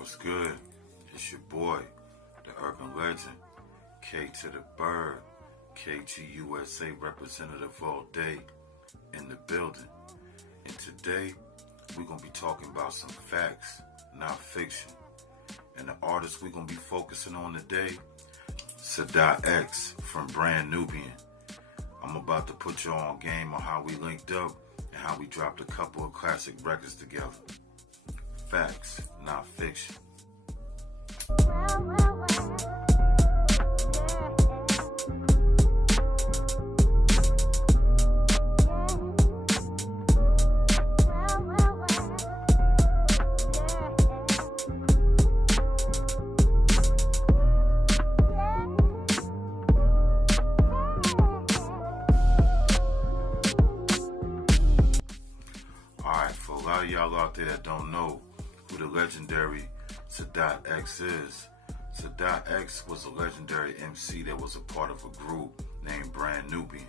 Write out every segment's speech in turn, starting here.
What's good? It's your boy, the urban legend, K to the Bird, KTUSA representative all day in the building. And today, we're going to be talking about some facts, not fiction. And the artist we're going to be focusing on today, Sadat X from Brand Nubian. I'm about to put you on game on how we linked up and how we dropped a couple of classic records together. Facts, not fiction. Alright, for a lot of y'all out there that don't know who the legendary Sadat X is, Sadat X was a legendary MC that was a part of a group named Brand Nubian.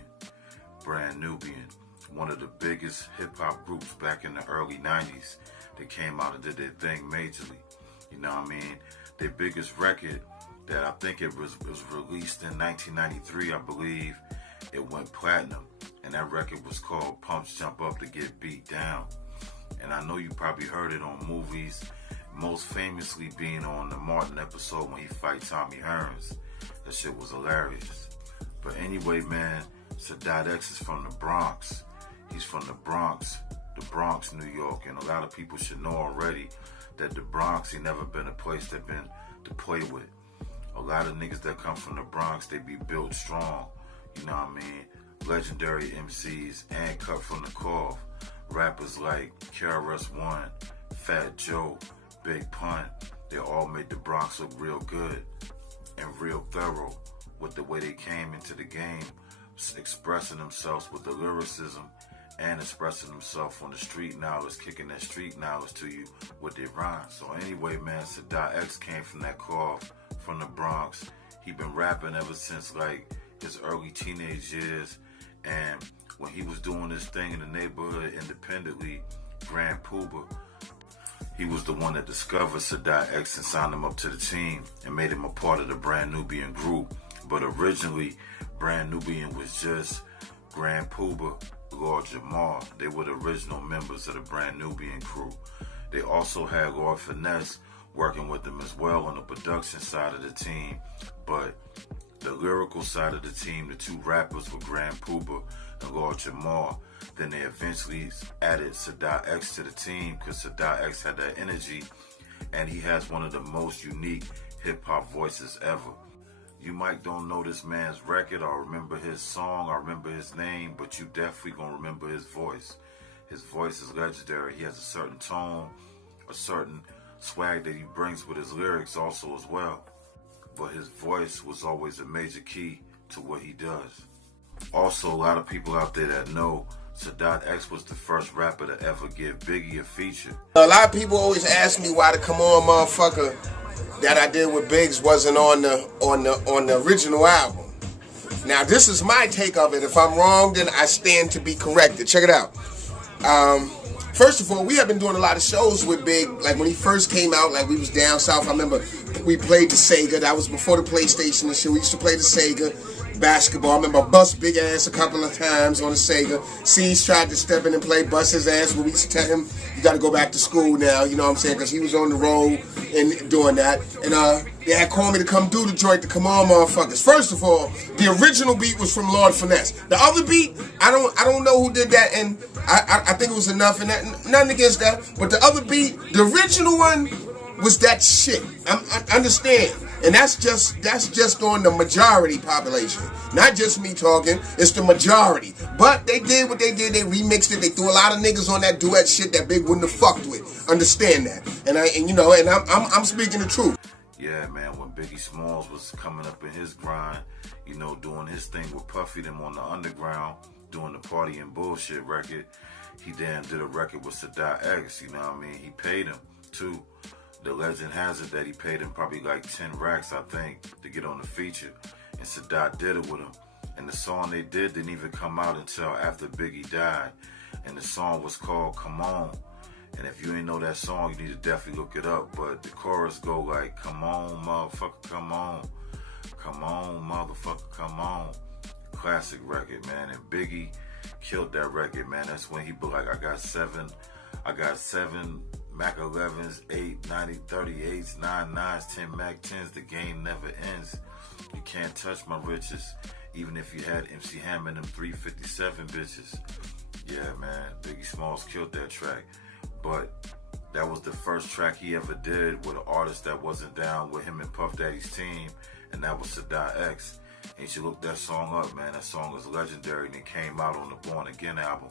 Brand Nubian, one of the biggest hip-hop groups back in the early 90s. They came out and did their thing majorly. You know what I mean? Their biggest record that I think it was released in 1993, I believe, it went platinum. And that record was called Pumps Jump Up to Get Beat Down. And I know you probably heard it on movies, most famously being on the Martin episode when he fight Tommy Hearns. That shit was hilarious. But anyway, man, Sadat X is from the Bronx. He's from the Bronx, New York. And a lot of people should know already that the Bronx ain't never been a place that been to play with. A lot of niggas that come from the Bronx, they be built strong. You know what I mean? Legendary MCs and cut from the cloth. Rappers like KRS-One, Fat Joe, Big Pun, they all made the Bronx look real good and real thorough with the way they came into the game, expressing themselves with the lyricism and expressing themselves on the street knowledge, kicking that street knowledge to you with their rhymes. So anyway, man, Sadat X came from that cloth, from the Bronx. He been rapping ever since like his early teenage years, and when he was doing this thing in the neighborhood independently, Grand Puba, he was the one that discovered Sadat X and signed him up to the team and made him a part of the Brand Nubian group. But originally, Brand Nubian was just Grand Puba, Lord Jamar. They were the original members of the Brand Nubian crew. They also had Lord Finesse working with them as well on the production side of the team. But the lyrical side of the team, the two rappers were Grand Puba and Lord Jamar. Then they eventually added Sadat X to the team because Sadat X had that energy and he has one of the most unique hip-hop voices ever. You might don't know this man's record or remember his song or remember his name, but you definitely gonna remember his voice. His voice is legendary. He has a certain tone, a certain swag that he brings with his lyrics also as well. But his voice was always a major key to what he does. Also, a lot of people out there that know Sadat X was the first rapper to ever give Biggie a feature. A lot of people always ask me why the Come On Motherfucker that I did with Biggs wasn't on the original album. Now this is my take of it. If I'm wrong, then I stand to be corrected. Check it out. First of all, we have been doing a lot of shows with Big. Like when he first came out, like we was down south. I remember we played the Sega. That was before the PlayStation and shit. We used to play the Sega basketball. I remember I bust Big ass a couple of times on the Sega. C's tried to step in and play, bust his ass, but we used to tell him, you got to go back to school now, you know what I'm saying, because he was on the road and doing that. And they had called me to come do the joint, to Come On Motherfuckers. First of all, the original beat was from Lord Finesse. The other beat, I don't know who did that, and I think it was enough, and that, nothing against that, but the other beat, the original one, was that shit. I understand. And that's just on the majority population. Not just me talking, it's the majority. But they did what they did, they remixed it, they threw a lot of niggas on that duet shit that Big wouldn't have fucked with. Understand that. And I'm speaking the truth. Yeah, man, when Biggie Smalls was coming up in his grind, you know, doing his thing with Puffy them on the underground, doing the Party and Bullshit record, he then did a record with Sadat X, you know what I mean? He paid him too. The legend has it that he paid him probably like 10 racks, I think, to get on the feature. And Sadat did it with him. And the song they didn't even come out until after Biggie died. And the song was called Come On. And if you ain't know that song, you need to definitely look it up. But the chorus go like, come on, motherfucker, come on. Come on, motherfucker, come on. Classic record, man. And Biggie killed that record, man. That's when he be like, I got seven Mac 11s, 8, 90, 38s, 9, 9s, 10 Mac 10s. The game never ends. You can't touch my riches. Even if you had MC Hammer and them 357 bitches. Yeah, man. Biggie Smalls killed that track. But that was the first track he ever did with an artist that wasn't down with him and Puff Daddy's team. And that was Sadat X. And you should look that song up, man. That song is legendary, and it came out on the Born Again album.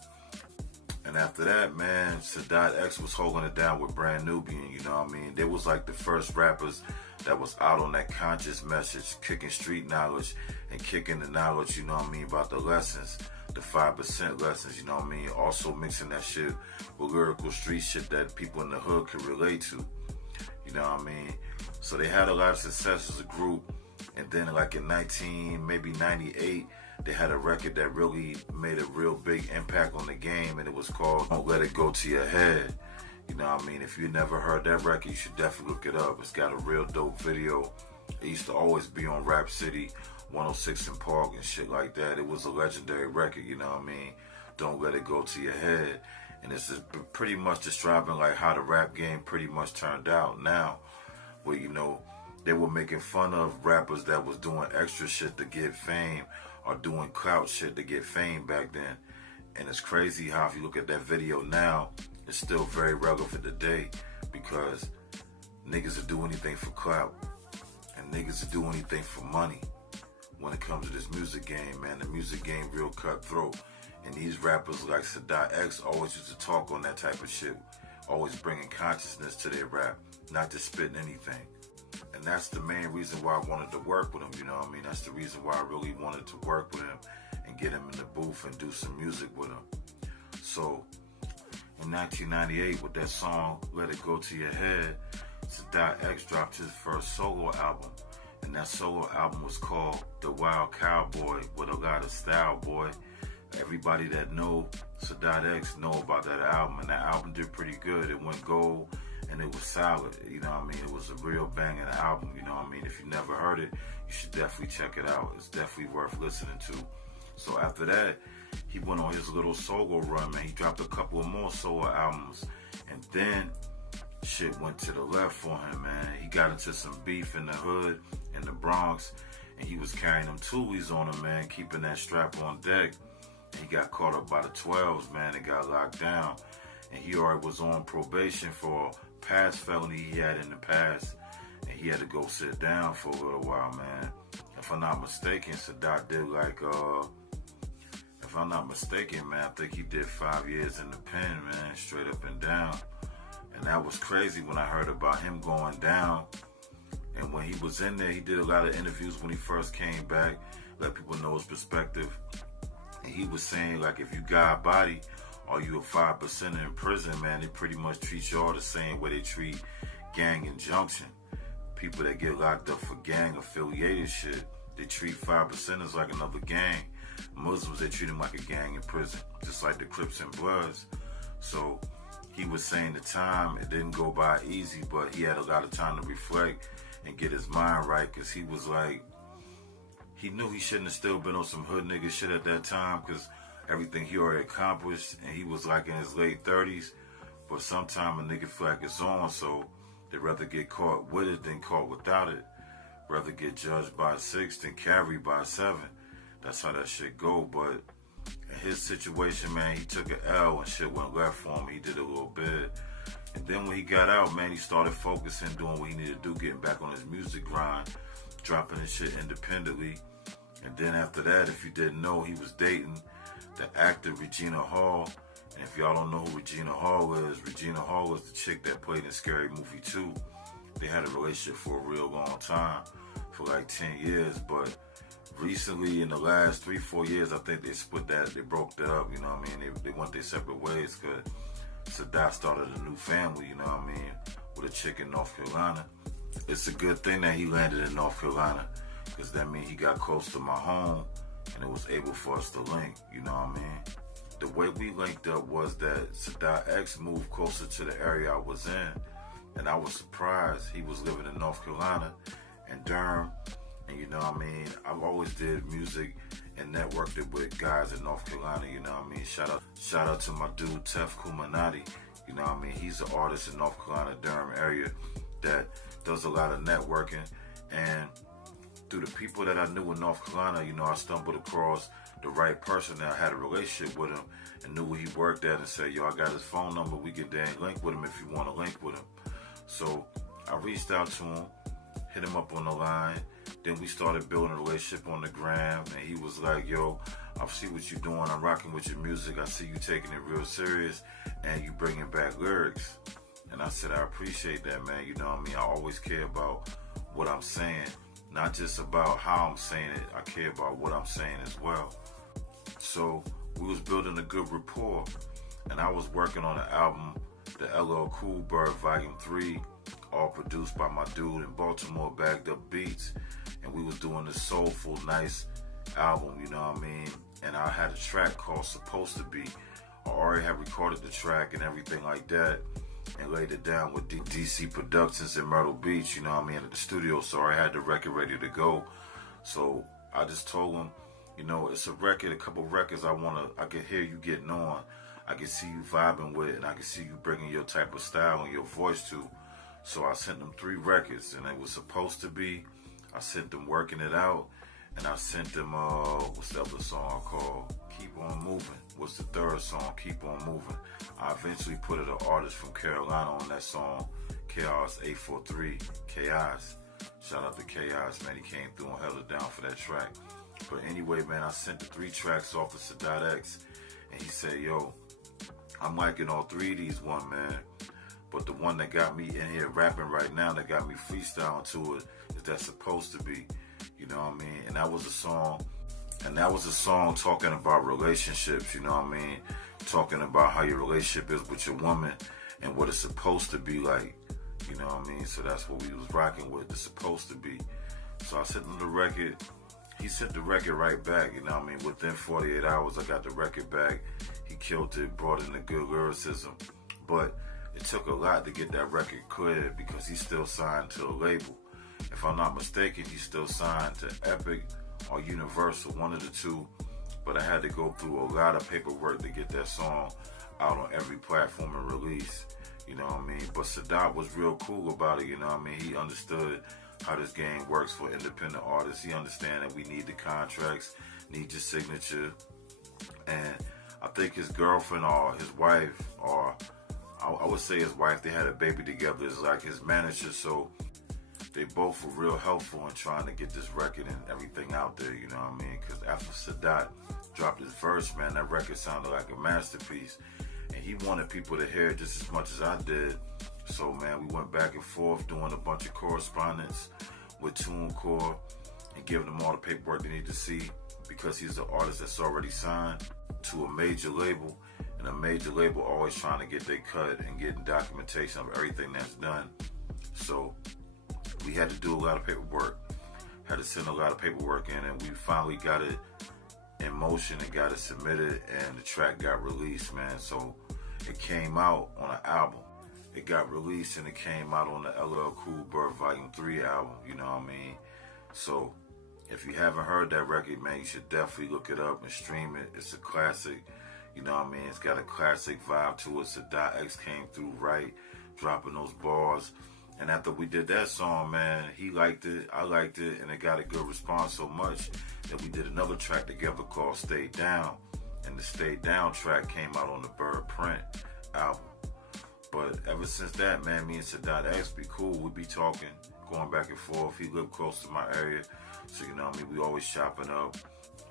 And after that, man, Sadat X was holding it down with Brand Nubian, you know what I mean? They was like the first rappers that was out on that conscious message, kicking street knowledge and kicking the knowledge, you know what I mean, about the lessons, the 5% lessons, you know what I mean? Also mixing that shit with lyrical street shit that people in the hood could relate to, you know what I mean? So they had a lot of success as a group. And then like in 98, they had a record that really made a real big impact on the game, and it was called Don't Let It Go to Your Head. You know what I mean? If you never heard that record, you should definitely look it up. It's got a real dope video. It used to always be on Rap City, 106 in Park and shit like that. It was a legendary record, you know what I mean? Don't Let It Go to Your Head. And it's just pretty much describing like how the rap game pretty much turned out now. Where, you know, they were making fun of rappers that was doing extra shit to get fame or doing clout shit to get fame back then. And it's crazy how if you look at that video now, it's still very relevant today because niggas will do anything for clout and niggas will do anything for money when it comes to this music game, man. The music game real cutthroat. And these rappers like Sadat X always used to talk on that type of shit, always bringing consciousness to their rap, not just spitting anything. And that's the main reason why I wanted to work with him, you know what I mean? That's the reason why I really wanted to work with him and get him in the booth and do some music with him. So, in 1998, with that song, Let It Go to Your Head, Sadat X dropped his first solo album. And that solo album was called The Wild Cowboy with a lot of style, boy. Everybody that know Sadat X know about that album, and that album did pretty good. It went gold. And it was solid, you know what I mean? It was a real banging album, you know what I mean? If you never heard it, you should definitely check it out. It's definitely worth listening to. So after that, he went on his little solo run, man. He dropped a couple of more solo albums. And then shit went to the left for him, man. He got into some beef in the hood, in the Bronx, and he was carrying them toolies on him, man, keeping that strap on deck. And he got caught up by the 12s, man, and got locked down. And he already was on probation for past felony he had in the past, and he had to go sit down for a little while, man. If I'm not mistaken, Sadat did like, if I'm not mistaken, man, I think he did 5 years in the pen, man, straight up and down. And that was crazy when I heard about him going down. And when he was in there, he did a lot of interviews when he first came back, let people know his perspective. And he was saying, like, if you got a body, or you a 5% in prison, man, they pretty much treat you all the same way they treat gang injunction. People that get locked up for gang affiliated shit, they treat 5%ers like another gang. Muslims, they treat them like a gang in prison, just like the Crips and Bloods. So he was saying the time, it didn't go by easy, but he had a lot of time to reflect and get his mind right, because he was like, he knew he shouldn't have still been on some hood nigga shit at that time, because everything he already accomplished, and he was like in his late 30s, but sometime a nigga feel like it's on, so they'd rather get caught with it than caught without it. Rather get judged by 6 than carried by 7. That's how that shit go, but in his situation, man, he took an L and shit went left for him. He did a little bit. And then when he got out, man, he started focusing, doing what he needed to do, getting back on his music grind, dropping his shit independently. And then after that, if you didn't know, he was dating the actor Regina Hall. And if y'all don't know who Regina Hall is the chick that played in Scary Movie 2. They had a relationship for a real long time, for like 10 years. But recently, in the last 3-4 years, I think they broke that up, you know what I mean? They went their separate ways, because Sadat started a new family, you know what I mean, with a chick in North Carolina. It's a good thing that he landed in North Carolina, because that means he got close to my home, and it was able for us to link, you know what I mean? the way we linked up was that Sadat X moved closer to the area I was in, and I was surprised. He was living in North Carolina and Durham, and you know what I mean, I've always did music and networked it with guys in North Carolina, you know what I mean. Shout out to my dude Tef Kumanati, you know what I mean. He's an artist in North Carolina, Durham area that does a lot of networking, and through the people that I knew in North Carolina, you know, I stumbled across the right person that I had a relationship with him and knew where he worked at and said, yo, I got his phone number, we can then link with him if you want to link with him. So I reached out to him, hit him up on the line. Then we started building a relationship on the gram, and he was like, yo, I see what you're doing. I'm rocking with your music. I see you taking it real serious, and you bringing back lyrics. And I said, I appreciate that, man. You know what I mean? I always care about what I'm saying, not just about how I'm saying it. I care about what I'm saying as well. So we was building a good rapport, and I was working on an album, the LL Cool Bird Volume 3, all produced by my dude in Baltimore, Bagged Up Beats. And we was doing this soulful, nice album, you know what I mean? And I had a track called Supposed to Be. I already had recorded the track and everything like that and laid it down with DC Productions in Myrtle Beach, you know what I mean, at the studio. So I had the record ready to go. So I just told him, you know, it's a record, a couple records I can hear you getting on. I can see you vibing with it, and I can see you bringing your type of style and your voice to. So I sent them 3 records, and it was Supposed to Be. I sent them Working It Out, and I sent them, what's the other song called? Keep On Moving. What's the third song? Keep On Moving. I eventually put an artist from Carolina on that song, Chaos 843, Chaos. Shout out to Chaos, man. He came through and held it down for that track. But anyway, man, I sent the 3 tracks off to Sadat X, and he said, yo, I'm liking all 3 of these one, man. But the one that got me in here rapping right now, that got me freestyling to it, is that Supposed to Be. You know what I mean? And that was a song talking about relationships, you know what I mean? Talking about how your relationship is with your woman and what it's supposed to be like. You know what I mean? So that's what we was rocking with, the Supposed to Be. So I sent him the record. He sent the record right back, you know what I mean? Within 48 hours, I got the record back. He killed it, brought in the good lyricism. But it took a lot to get that record cleared because he's still signed to a label. If I'm not mistaken, he's still signed to Epic or Universal, one of the two. But I had to go through a lot of paperwork to get that song out on every platform and release. You know what I mean? But Sadat was real cool about it, you know what I mean? He understood how this game works for independent artists. He understand that we need the contracts, need your signature. And I think his girlfriend or his wife, or I would say his wife, they had a baby together, is like his manager. So they both were real helpful in trying to get this record and everything out there, you know what I mean? Because after Sadat dropped his verse, man, that record sounded like a masterpiece. And he wanted people to hear it just as much as I did. So, man, we went back and forth doing a bunch of correspondence with TuneCore and giving them all the paperwork they need to see, because he's an artist that's already signed to a major label, and a major label always trying to get their cut and getting documentation of everything that's done. So we had to do a lot of paperwork, had to send a lot of paperwork in, and we finally got it in motion and got it submitted, and the track got released, man. So it came out on an album. It got released and it came out on the LL Cool Bird Volume 3 album, you know what I mean? So if you haven't heard that record, man, you should definitely look it up and stream it. It's a classic, you know what I mean? It's got a classic vibe to it. Sadat X came through right, dropping those bars. And after we did that song, man, he liked it, I liked it, and it got a good response so much that we did another track together called Stay Down. And the Stay Down track came out on the Bird Print album. But ever since that, man, me and Sadat X be cool. We be talking, going back and forth. He lived close to my area, so you know what I mean, we always chopping up.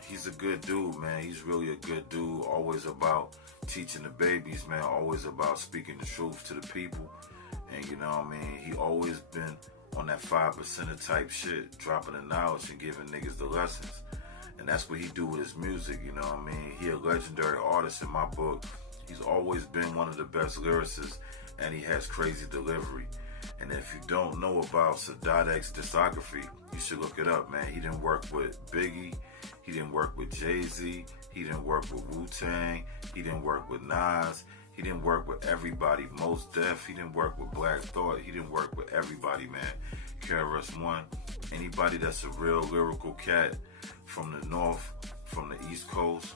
He's a good dude, man. He's really a good dude. Always about teaching the babies, man. Always about speaking the truth to the people. And you know what I mean, he always been on that 5%er type shit, dropping the knowledge and giving niggas the lessons. And that's what he do with his music, you know what I mean? He a legendary artist in my book. He's always been one of the best lyricists, and he has crazy delivery. And if you don't know about Sadat X discography, you should look it up, man. He didn't work with Biggie. He didn't work with Jay-Z. He didn't work with Wu-Tang. He didn't work with Nas. He didn't work with everybody. Mos Def. He didn't work with Black Thought. He didn't work with everybody, man. KRS-One. Anybody that's a real lyrical cat from the North, from the East Coast,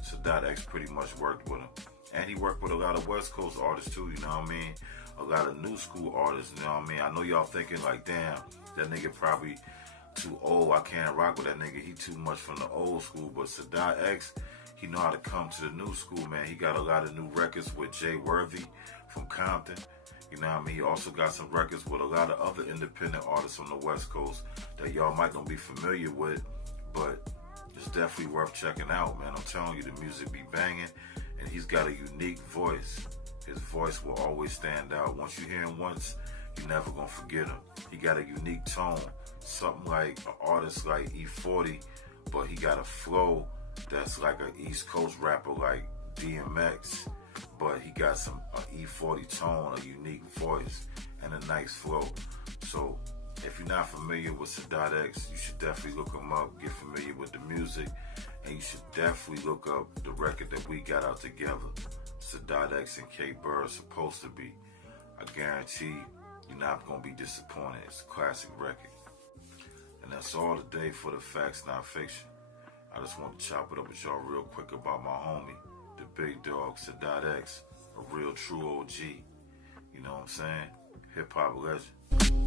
Sadat X pretty much worked with him. And he worked with a lot of West Coast artists too, you know what I mean? A lot of new school artists, you know what I mean? I know y'all thinking like, damn, that nigga probably too old. I can't rock with that nigga. He too much from the old school. But Sadat X, he know how to come to the new school, man. He got a lot of new records with Jay Worthy from Compton. You know what I mean? He also got some records with a lot of other independent artists from the West Coast that y'all might not be familiar with, but it's definitely worth checking out, man. I'm telling you, the music be banging, and he's got a unique voice. His voice will always stand out. Once you hear him once, you're never gonna forget him. He got a unique tone, something like an artist like E40, but he got a flow that's like an East Coast rapper like DMX, but he got some E40 tone, a unique voice, and a nice flow. So if you're not familiar with Sadat X, you should definitely look him up, get familiar with the music, and you should definitely look up the record that we got out together. Sadat X and K Burr is supposed to be. I guarantee you're not going to be disappointed. It's a classic record. And that's all today for the Facts Not Fiction. I just want to chop it up with y'all real quick about my homie, the big dog, Sadat X, a real true OG. You know what I'm saying? Hip-hop legend.